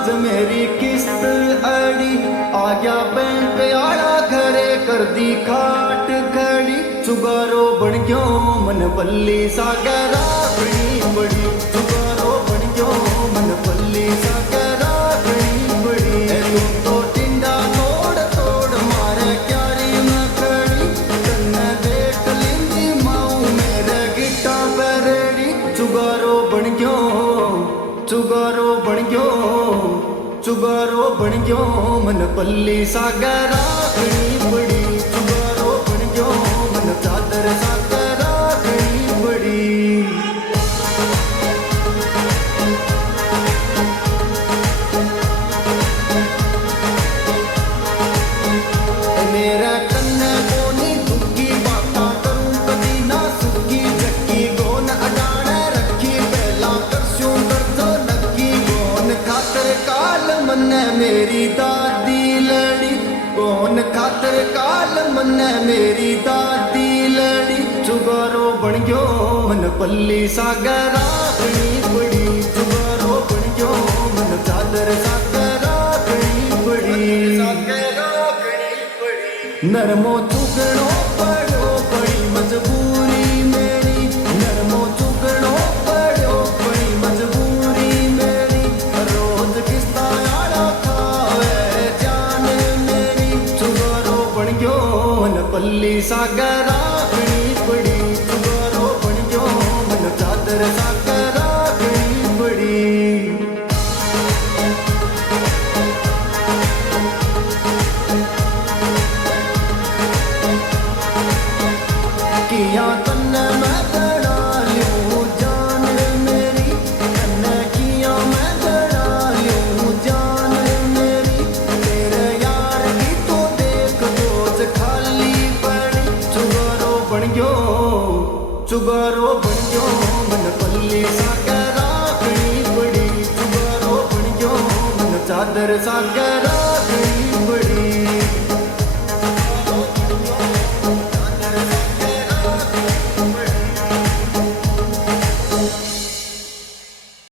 आज मेरी किस्त अड़ी आ गया बैंक आड़ा घरे कर दी खाट खड़ी चुगारो बन गयो मन पल्ली सागरा बड़ी बड़ी चुगारो बन गयो मन पल्ली सागरा बड़ी बड़ी तू तो टिंडा तोड़ तोड़ मारे क्यारी में खड़ी तन्ने देख लिंदी माऊ मेरे गिट्टा पेरेड़ी चुगारो बन गयो चुगारो बन गयो चुगारो बन गयो मन पल्ली सागरा बड़ी बड़ी चुगारो बन गयो मन चादर सागरा बड़ी बड़ी मेरा कन्ने कोनी दुखी बाता करूं कदी ना सुखी जक्की गोन अडाने रखी पहला करस्यूं करजो नक्की गोन खातर काल मन्ने मेरी दादी लड़ी कौन खातर काल मन्ने मेरी दादी लड़ी चुगारो बन गयो मन पल्ली सागरा बड़ी बड़ी चुगारो बन गयो मन चादर सागरा बड़ी बड़ी नरमो चुगड़ो पड़ो बड़ी मजबूरी मेरी नरमो चुगड़ो पड़ो बड़ी मजबूरी मेरी रोज किस्ता आड़ा खावे जान मेरी चुगारो बन गयो मन पल्ली सागरा बड़ी बड़ी चुगारो बन गयो मन चादर सागरा बड़ी बड़ी किया तन्ने मैं दड़ा लूं जान मेरी तन्ने किया मैं दड़ा लूं जान मेरी तेरे यार की तो देख रोज खाली पड़ी चुगारो बन गयो चुगारो बन गयो मन पल्ली सागरा बड़ी बड़ी चुगारो बन गयो मन चादर सागरा